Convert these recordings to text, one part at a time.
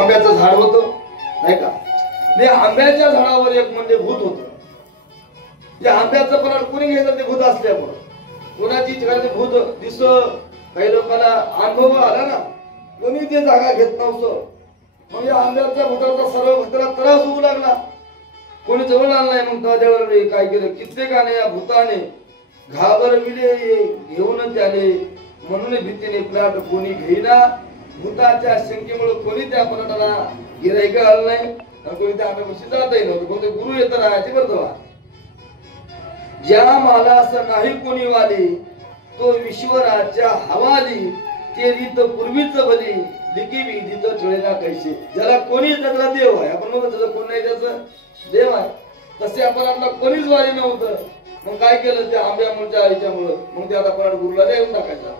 आंब्याचं झाड होतं नाही का, ते आंब्याच्या झाडावर एक म्हणजे भूत होतं. जे आंब्याचं फळ कोणी घ्यायचं ते भूत असल्यामुळं कोणाची ठिकाणी भूत दिस काही लोकांना अनुभव आला ना, कोणी ते जागा घेत नव्हतं. मग या आंब्याच्या भूताचा सर्व भक्ताला त्रास होऊ लागला. कोणी जवळ आलं नाही. मग त्याच्यावर काय केलं, कित्येकाने या भूताने घाबरविले, घेऊन त्याने म्हणून भीतीने प्लॉट कोणी घेईना. भूताच्या शंकेमुळे कोणी त्या प्लॉटाला गिराईक आलं नाही आणि कोणी त्या आंब्यापाशी जातही नव्हतं. कोणते गुरु येत राहायचे बरं. ज्या मालास नाही कोणी वाली तो विश्वराच्या हवाली, ते रीत पूर्वीच भली लिखी विधीत ठेळेना कैसे. ज्याला कोणी त्याला देव आहे. आपण म्हणतो त्याचं कोण नाही त्याचं देव आहे. तसे आपण आपला कोणीच वाली नव्हतं. मग काय केलं त्या आंब्यामुळच्या आईच्यामुळं, मग ते आता परत गुरुला देऊन टाकायचं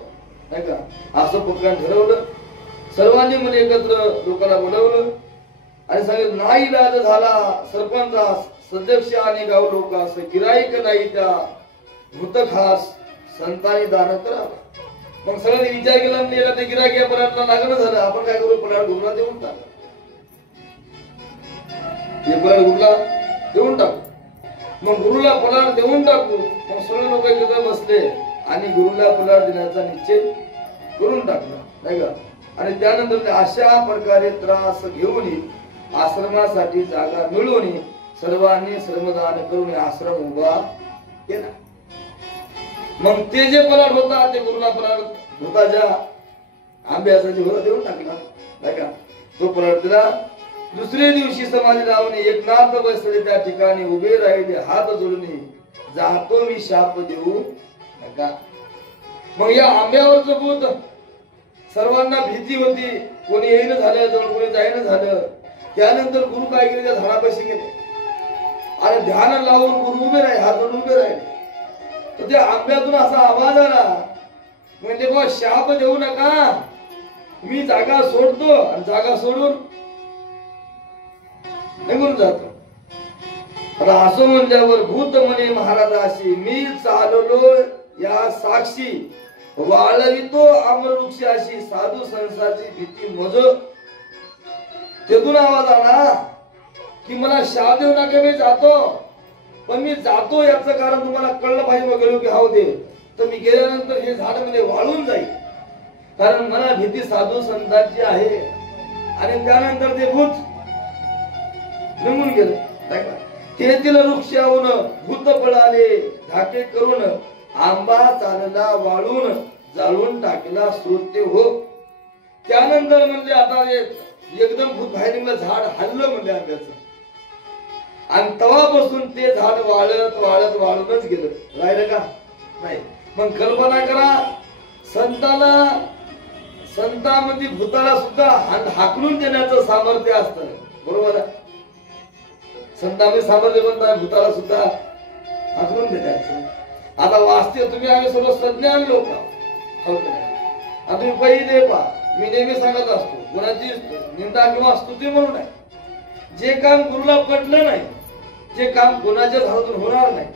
नाही का, असं पक्कान ठरवलं. सर्वांनी मध्ये एकत्र लोकांना बोलवलं आणि सांगितलं नाही इलाज झाला सरपंचा सदस्य आणि गाव लोकांस गिराईक नाही त्या भूत खास संतांनी दान करा. मग सगळ्यांनी विचार केला म्हणजे ते गिराईक या पराठला लागणं झालं. आपण काय करू, पराठ गुरुला देऊन टाकू, हे पराठ गुरुला देऊन टाकू. मग गुरुला पराठ देऊन टाकू. मग सगळे लोक एकत्र बसले आणि गुरुला पराठ देण्याचा निश्चय करून टाकला नाही का. आणि त्यानंतर अशा प्रकारे त्रास घेऊन आश्रमासाठी जागा मिळवून सर्वांनी श्रमदान करून आश्रम उभा केला. मग ते जे पराठ होता ते गुरुला पराठ भूताच्या आंब्याचा जे होता देऊन टाकला नाही का. तो पराठ दिला. दुसरे दिवशी समाधी लावून एकनाथ बसले त्या ठिकाणी उभे राहिले हात जोडून, जातो मी शाप देऊ नका. मग या आंब्यावरचं भूत सर्वांना भीती होती. कोणी येईन झालं जवळ, कोणी जाईन झालं. त्यानंतर गुरु काय केले, त्या झाडापाशी गेले आणि ध्यान लावून गुरु उभे राहिले, हात जोडून उभे राहिले. तर त्या आंब्यातून असा आवाज आला, म्हणजे बा शाप देऊ नका, मी जागा सोडतो. आणि जागा सोडून निघून जातो. आता असं म्हणल्यावर भूत म्हणे महाराजाशी, मी चाललो या साक्षी वाळवितो अमरवृक्षाशी साधू संसाची भीती मज. तेथून आवाज आला की मला शाप देऊ नका, मी जातो. पण मी जातो याचं कारण तुम्हाला कळलं पाहिजे. मग गेलो की हाव दे, तर मी गेल्यानंतर हे झाड मध्ये वाळून जाईल. कारण मला भीती साधू संतांची आहे. आणि त्यानंतर ते भूत निघून गेलं. तेथील वृक्षाहून भूत पळाले धाके करून, आंबा चालला वाळून जाळून टाकला श्रोते हो. त्यानंतर म्हणजे आता एकदम भूत बाहेर निघलं, झाड हल्लं म्हणजे आंब्याचं. आणि तवापासून ते झाड वाळत वाळत वाळूनच गेलं. राहिलं का नाही. मग कल्पना करा, संतांमध्ये भूताला सुद्धा हाकलून देण्याचं सामर्थ्य असतं. बरोबर आहे. संतांमध्ये सामर्थ्य कोणतं आहे, भूताला सुद्धा हाकलून देण्याचं. आता वास्तव तुम्ही आम्ही सर्व सज्ञान लोक आहोत. आता तुम्ही पहिले पहा, मी नेहमी सांगत असतो, कोणाची निंदा किंवा स्तुती म्हणून नाही. जे काम गुरुला पटलं नाही, जे काम कोणाच्याच हातून होणार नाही,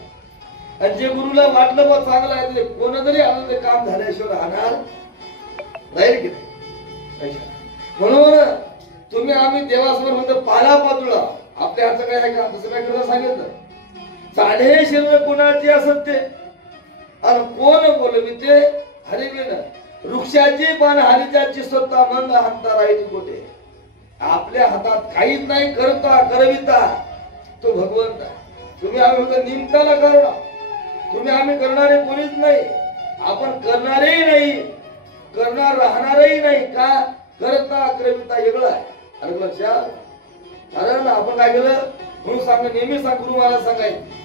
आणि जे गुरुला वाटलं बा चांगलं आहे, ते कोण जरी आलं ते काम झाल्याशिवाय राहणार राहील की नाही. म्हणून तुम्ही आम्ही देवासमोर म्हणतो पाला पातुळा, आपल्या हातचं काय आहे का, तसं काय करायला सांगितलं. साडे शरीर कोणाची असत ते, आणि कोण बोलविते हरिविन. वृक्षाची पान हरिजाची स्वतः मंद हाता राहिली कोठे. आपल्या हातात काहीच नाही, करता करविता तो भगवंत आहे. तुम्ही आम्ही फक्त निमताला करणं, तुम्ही आम्ही करणारे कोणीच नाही. आपण करणारेही नाही, करणार राहणारही नाही. का करता करविता वेगळं आहे. अरे लक्षात. कारण आपण काय केलं म्हणून सांग, नेहमी सांग, गुरु महाराज सांगायचे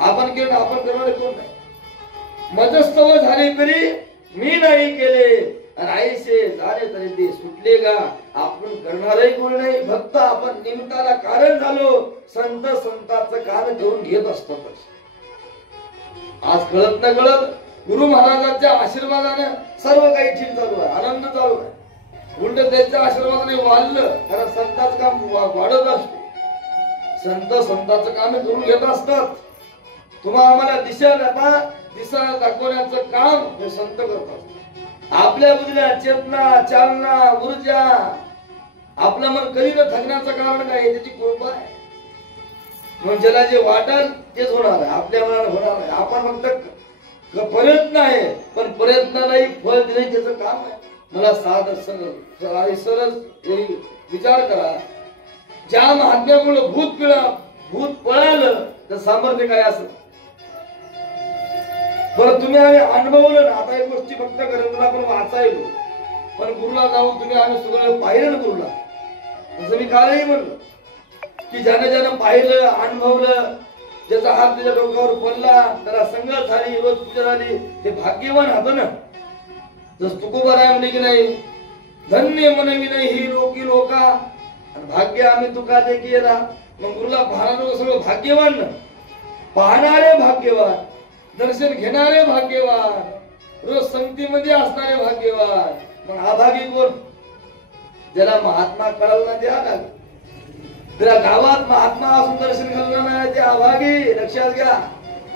आपण केलं, आपण करणारे कोण नाही. मजस्तव झाले तरी मी नाही केले, आणि आईसे झाले तरी ते सुटले का. आपण करणारही कोण नाही, भक्त आपण निमित्ताला कारण झालो. संतांचं कारण करून घेत असतो. आज कळत न कळत गुरु महाराजांच्या आशीर्वादाने सर्व काही ठीक चालू आहे, आनंद चालू आहे. उलट त्याच्या आशीर्वादाने वाढलं, कारण संतांचं काम वाढत असते. संतांचं काम करून घेत असतात. तुम्हाला आम्हाला दिशा दाखवण्याचं काम हे संत करतात. आपल्या बुद्धीला चेतना, चालना, ऊर्जा आपलं मन कधी न थकण्याचं कारण काय? त्याची कृपा आहे. म्हणून ज्याला जे वाटेल तेच होणार आहे, आपल्या मनाला होणार आहे. आपण फक्त प्रयत्न आहे, पण प्रयत्नालाही फळ देणे त्याचं काम आहे. मला साध सरळ विचार करा, ज्या महात्म्यामुळे भूत पळालं तर सामर्थ्य काय असं? बरं तुम्ही आम्ही अनुभवलं ना. आता एक गोष्टी फक्त करत आपण वाचायलो, पण गुरुला जाऊन तुम्ही आम्ही सगळं पाहिलं ना गुरुला. जसं मी कालही म्हणलं की ज्यानं पाहिलं अनुभवलं, ज्याचा हात त्याच्या डोक्यावर पडला, त्याला संगत झाली, रोज पूजा झाली, ते भाग्यवान होतं ना. जस तुकोबाराय म्हणे की नाही, धन्य म्हणवी नाही ही लोकी लोका, आणि भाग्य आम्ही तुका दे केला. मग गुरुला पाहणारे सगळं भाग्यवान ना. पाहणारे भाग्यवान, दर्शन घेणारे भाग्यवान, रोज संगतीमध्ये असणारे भाग्यवान. मग अभागी कोण? ज्याला महात्मा कळला ना ते अभागी. त्याला गावात महात्मा असून दर्शन घालणार नाही ते अभागी. लक्षात घ्या,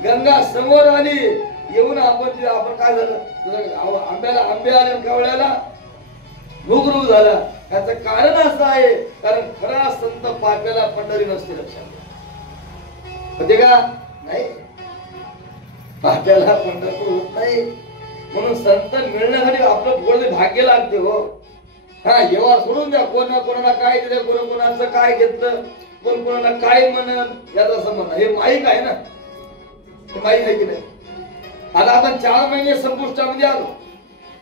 गंगा समोर आली येऊन आपण काय झालं, आंबे आले कवळ्याला भूगृह झाला. त्याचं कारण असं आहे, कारण खरा संत पाप्याला पंढरी नसते. लक्षात होते का? नाही, पाप्याला पंढरपूर होत नाही. म्हणून संत मिळण्यासाठी आपलं थोडे भाग्य लागते हो. हा, व्यवहार सोडून द्या. कोणाला काय दिलं, कोणाचं काय घेतलं, कोणाला काय म्हणत, याचा संबंध. हे माईक आहे ना, हे माईक आहे की नाही. आता आपण 4 महिने संपुष्टामध्ये आलो.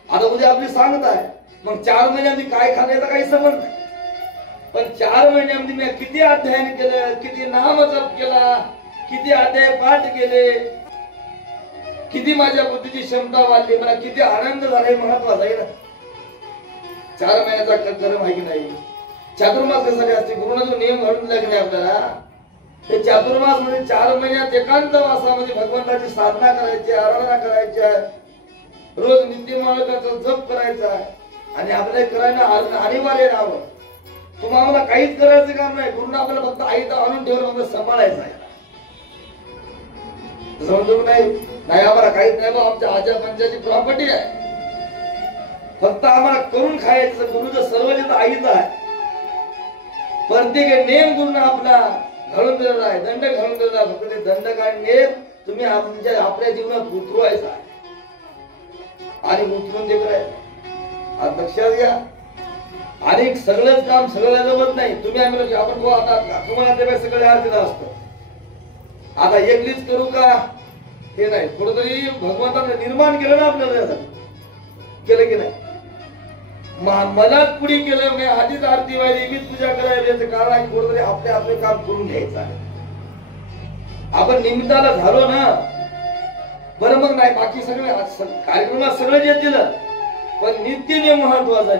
आता उद्या आपली सांगत आहे. मग 4 महिन्यामध्ये काय खाण्याचा काही संबंध नाही. पण 4 महिन्यामध्ये मी किती अध्ययन केलं, किती नामजप केला, किती अध्याय पाठ केले, किती माझ्या बुद्धीची क्षमता वाढली, मला किती आनंद झाला, हे महत्वाचं आहे ना. 4 महिन्याचा कर्म आहे की नाही. चातुर्मास कशासाठी असते? गुरुने जो नियम घालून दिला की नाही आपल्याला, ते चातुर्मास मध्ये 4 महिन्यात एकांत वासामध्ये भगवंताची साधना करायची, आराधना करायची आहे, रोज नित्यमाळकाचा जप करायचा आहे, आणि आपल्याला करायला अनिवार्य राहावं. तुम्हाला काहीच करायचं काम नाही. गुरुने आपल्याला फक्त आईता आणून ठेवून फक्त सांभाळायचं आहे. समजून नाही आम्हाला काहीच नाही बा, आमच्या आजा पंचाची प्रॉपर्टी आहे, फक्त आम्हाला करून खायचं. गुरुचं सर्व जिथं आईच आहे. प्रत्येक नेम गुरुने आपला घालून दिलेला आहे, दंड घालून दिलेला आहे. फक्त ते दंड काय नेम तुम्ही आपल्या जीवनात उतरवायचा आहे, आणि उतरून ते करायचं. आज लक्षात घ्या, आणि सगळंच काम सगळ्याला जमत नाही. तुम्ही आम्ही आपण आता तुम्हाला ते सगळे आरतीला असतं. आता एकलीच करू का हे नाही, कुठेतरी भगवंताने निर्माण केलं ना आपल्याला, केलं की नाही. मलाच पुढे केलं, मी आधीच आरती व्हायली, मीच पूजा करायला, कारण आहे कुठेतरी आपले काम करून घ्यायचं आहे. आपण निमित्ताला झालो ना, बरं मग नाही बाकी सगळे कार्यक्रमात सगळं जे दिलं, पण नित्य नियम महत्वाचा.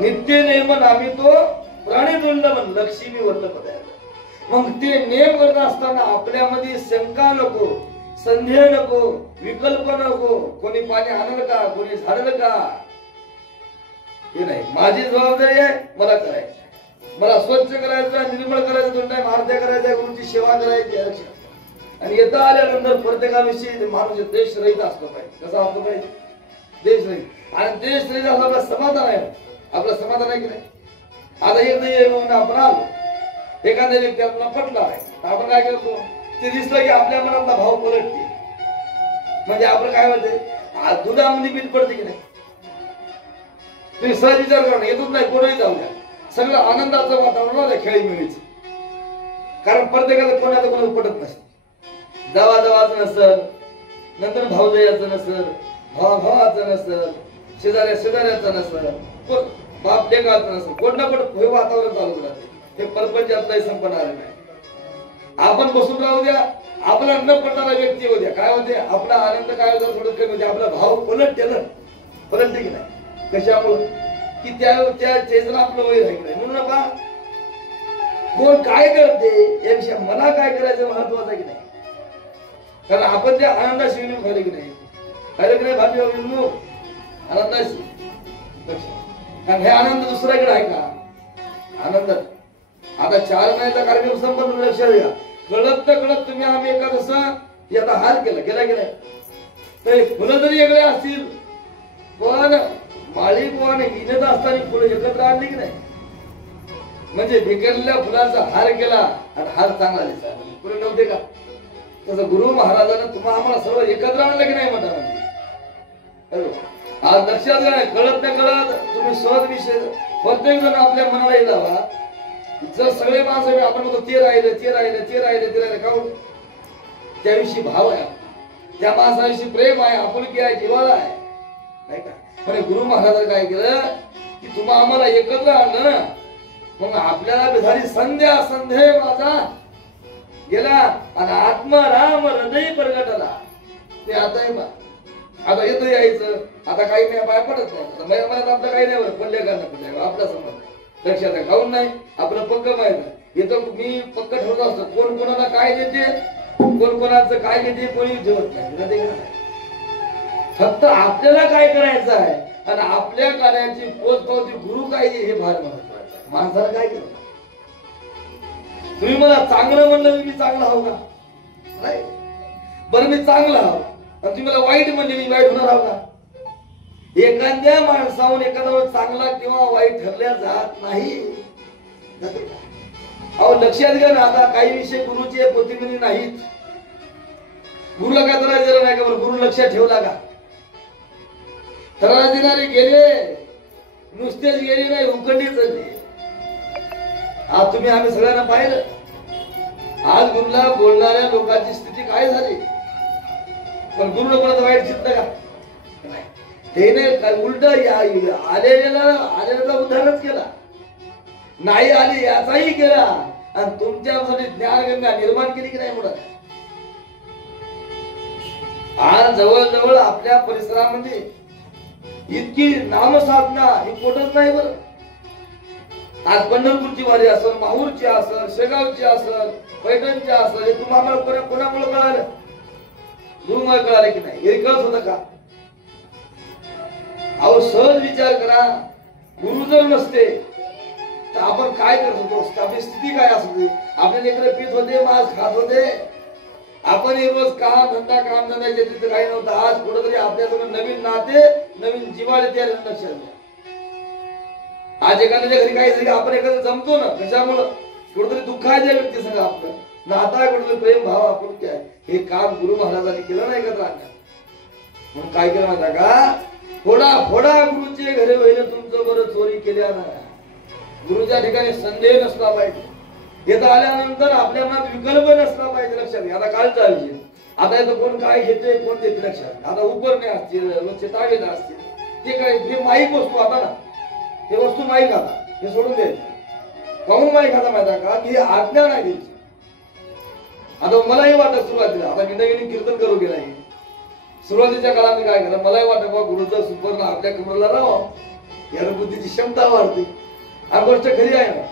नित्य नियमन आम्ही तो प्राणीदंड म्हण लक्ष्मी वल्लभ. मग ते नियम करत असताना आपल्यामध्ये शंका नको, संदेह नको, विकल्प नको. कोणी पाणी आणलं का, कोणी झाडलं का, हे नाही. माझी जबाबदारी आहे, मला करायचं, मला स्वच्छ करायचं, निर्मळ करायचं, 2 टाइम आरत्या करायच्या, गुरुची सेवा करायची. आणि येता आल्यानंतर प्रत्येकाविषयी माणूस देशरहित असलं पाहिजे. कसा असलं पाहिजे? देशरहित. आणि देशरहित असं आपलं समाधान आहे. आपलं समाधान आहे की नाही. आता एकदा येऊन आपण आलो, एखाद्या व्यक्ती आपल्याला पटला आहे, आपण काय करतो, ते दिसलं की आपल्या मनातला भाव पलटते. म्हणजे आपण काय म्हणते, दुधामध्ये मीठ पडते की नाही. तुम्ही सहज विचार करणं येतच नाही, कोणीही जाऊ द्या, सगळं आनंदाचं वातावरण होतं खेळीमेळीचं. कारण प्रत्येकाचं कोणाचं पटत नसतं. जावाचं नसल, नंतर भाऊजायाचं नसल, भावाचं नसल, शेजाऱ्याचं नसल, बाप लेकाचं नसल, कोण ना कोण हे वातावरण चालू राहते. हे प्रपंचातलाही संपणार नाही. आपण बसून राहू द्या, आपला न पडणारा व्यक्ती होऊ द्या, काय होते आपला आनंद काय होता थोडं कमी होते. आपला भाव पलटते की नाही. कशामुळे की त्या चेतना आपलं वय राहील नाही. म्हणून नका कोण काय करते यापेक्षा मला काय करायचं महत्वाचं की नाही. कारण आपण त्या आनंदाशी विलीन व्हायला की नाही, भाभी आनंदाशी. कारण हे आनंद दुसऱ्याकडे आहे का? आनंद आता 4 महिन्याचा कार्यक्रम संपन्न. लक्षात घ्या, कळत तुम्ही आम्ही एखादं आता हार केला गेला तर फुलं जरी वेगळे असतील, पण माळी बुवाने हिनत असताना फुलं एकत्र आणली की नाही, म्हणजे बिखरलेल्या फुलांचा हार केला आणि हार चांगला दिसला, फुलं नव्हते का? तसं गुरु महाराजांना तुम्हा आम्हाला सर्व एकत्र आणलं की नाही म्हणता आज लक्षात घ्या, कळत नाही कळत तुम्ही सहज विषय प्रत्येक जण आपल्या मनाला येईल. जर सगळे माणसं आपण म्हणतो ते राहिले ते राहिले ते राहिले ते राहिले का, त्याविषयी भाव आहे, त्या माणसाविषयी प्रेम आहे, आपुलकी आहे, जिव्हाळा आहे, नाही का? पण गुरु महाराजांनी काय केलं की तुम्हा आम्हाला एकत्र आणलं ना, मग आपल्याला झाली संध्या, संध्या माझा गेला आणि आत्मा राम हृदय प्रगटला. ते आता आहे, आता येतं यायचं, आता काही नाही, पाय पडत नाही, मनात आपलं काही नाही, पडले का नाही आपला समज नाही, लक्षात आहे, खाऊन नाही आपलं पक्क माहित आहे. येतो मी पक्क ठेवत असतो, कोण कोणाला काय देते, कोण कोणाचं काय देते, कोणी ठेवत नाही. फक्त आपल्याला काय करायचं आहे आणि आपल्या कार्याची पोचपावती गुरु काय हे फार महत्वाचं आहे. माणसाला काय केलं, तुम्ही मला चांगलं म्हणलं मी चांगला हो का नाही, बरं मी चांगला आहो आणि तुम्ही मला वाईट म्हणले मी वाईट होणार आहो का? एखाद्या माणसावर एखादा चांगला किंवा वाईट ठरल्या जात नाही. अहो लक्षात घ्या ना, आता काही विषय गुरुचे पोतीमध्ये नाहीत, गुरुला काय त्रास दिला नाही का, बरं गुरु लक्षात ठेवला का? त्रास देणारे गेले, नुसतेच गेले नाही, उखंडी चालले. आज तुम्ही आम्ही सगळ्यांना पाहिलं, आज गुरुला बोलणाऱ्या लोकांची स्थिती काय झाली. पण गुरुला कोणाचं वाईट चित्त का? ते नाही, उलट आलेला उद्धारच केला, नाही आले याचाही केला आणि तुमच्यासाठी ज्ञानगंगा निर्माण केली की नाही मुळात. आज जवळजवळ आपल्या परिसरामध्ये इतकी नामसाधना ही पोटच नाही बरं. आज पंढरपूरची वारी असेल, माहूरची असेल, शेगावची असेल, पैठणची असेल, हे तुम्हाला कोणामुळे कळालं? गुरुमुळे कळालं की नाही? हे कळत होतं का? अहो सहज विचार करा, गुरु जर नसते तर आपण काय करत होतो, आपली स्थिती काय असते? आपले लेकरं पीत होते, मांस खात होते, आपण रोज काम धंदा तिथे काही नव्हतं. आज कुठेतरी आपल्यासमोर नवीन नाते, नवीन जिव्हाळे तयार लक्षात घ्या. आज एखाद्या घरी काही झाली, आपण एखादं जमतो ना, कशामुळं? कुठेतरी दुःख आहे त्या व्यक्ती संग आपलं नाता, कुठेतरी प्रेम भाव आपुलकी आहे. हे काम गुरु महाराजांनी केलं नाही एकत्र आणण्यात. म्हणून काय केलं माहिती का, फोडा फोडा गुरुचे घरे वहिले तुमचं बरं चोरी केल्या नाही. गुरुच्या ठिकाणी संदेह नसला पाहिजे, येत आल्यानंतर आपल्या मनात विकल्प नसला पाहिजे. लक्षात घ्या, आता काल चालली, आता येतं कोण काय घेते कोण देते लक्षात. आता उपरणे असतील, रोजचे तावेद असतील, ते काय हे माईक वस्तू आता ना, हे वस्तू माईक आता हे सोडून द्यायचं. काहून माईक खाता माहिती का, की आज्ञा नाही द्यायची. आता मलाही वाटत सुरुवातीला, आता मी नवीन कीर्तन करू गेला, सुरुवातीच्या काळात मी काय केलं, मलाही वाटत बा गुरुचं सुपर्ण आपल्या कमरेला राहावं, याला बुद्धीची क्षमता वाढते. हा गोष्ट खरी आहे ना.